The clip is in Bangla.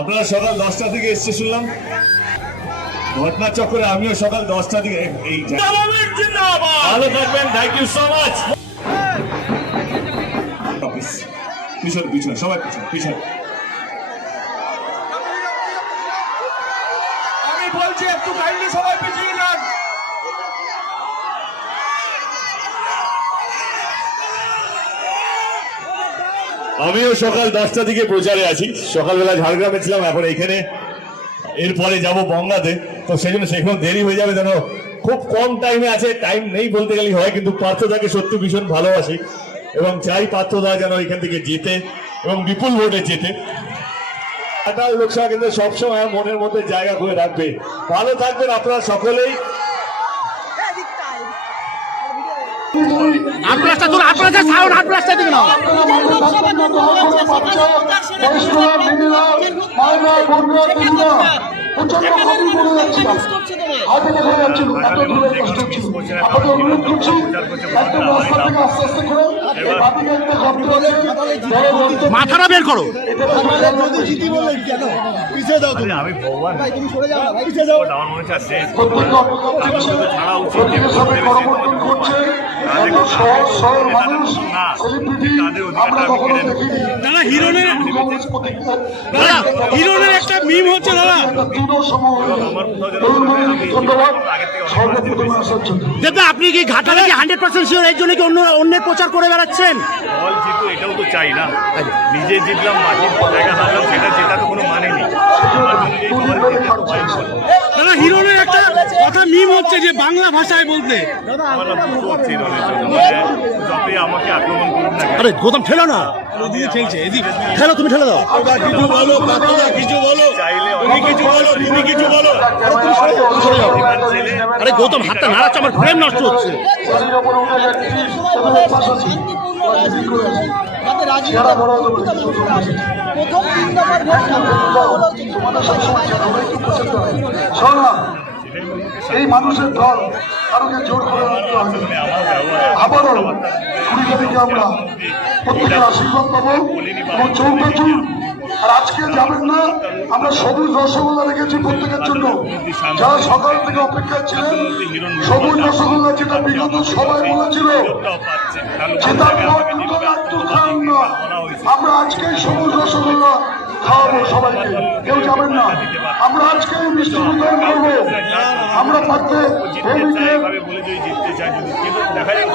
আপনারা সকাল 10টা থেকে এসছে শুনলাম, ঘটনা চক্করে আমিও সকাল 10টা থেকে এই ভালো থাকবেন। Thank you so much. পিছনে পিছনে সবাই পিছনে পিছনে। আমি বলছি একটু কাইন্ডলি সবাই পিছিয়ে যান। আমিও সকাল 10টা থেকে প্রচারে আছি। সকালবেলা ঝাড়গ্রামে ছিলাম, এখন এখানে, এরপরে যাব বঙ্গাতে, তো সেই জন্য সেখানে দেরি হয়ে যাবে। যেন খুব কম টাইমে আছে, টাইম নেই বলতে গেলেই হয়, কিন্তু পার্থদাকে সত্যি ভীষণ ভালোবাসি এবং চাই পার্থদা যেন এখান থেকে যেতে এবং বিপুল ভোটে যেতে। ঘাটাল লোকসভা কেন্দ্রে সবসময় মনের মধ্যে জায়গা করে রাখবে। ভালো থাকবেন আপনারা সকলেই। মাথাটা বের করো। আমি ভগবান দাদা হিরোনের একটা মিম হচ্ছে দাদা, দাদা আপনি কি ঘাটালে কি 100% শিওর এর জন্য কি অন্যের প্রচার করে বেড়াচ্ছেন? দল জিতু এটাও তো চাই না, নিজে জিতলাম বাকি জায়গা হারলাম সেটা জেতা তো কোনো মানে নেই। দাদা হিরোনের একটা কথা মিম হচ্ছে যে বাংলা ভাষায় বলতে, যতই আমাকে আক্রমণ করুন না। আরে গৌতম ঠেলো না, খেলছে এদিকে ঠেলো, তুমি ঠেলে দাও। কিছু বলো কিছু বলো, চাইলে কিছু বলো, তুমি কিছু বলো। আরে গৌতম হাতটা নাড়াচ্ছে, আমার ফ্রেম নষ্ট হচ্ছে। এই মানুষের দল কারোকে জোর করে আবারও 20 তারিখে আমরা প্রত্যেকের আশীর্বাদ পাবো এবং চৌঠা জুন। আর আজকে যাবেন না, আমরা সবুজ রসগোল্লা রেখেছি প্রত্যেকের জন্য। যারা সকাল থেকে অপেক্ষায় ছিলেন, সবুজ রসগোল্লা যেটা বিগত সবাই বলেছিল জেতার পর দুটো লাড্ডু খান না, আমরা আজকেই সবুজ রসগোল্লা খাওয়াবো সবাইকে, কেউ যাবেন না। আমরা আজকে মিষ্টি বিতরণ করবো। আমরা পারতে জিততে চাই, এভাবে বলে যদি জিততে চাই, কিন্তু দেখা যায়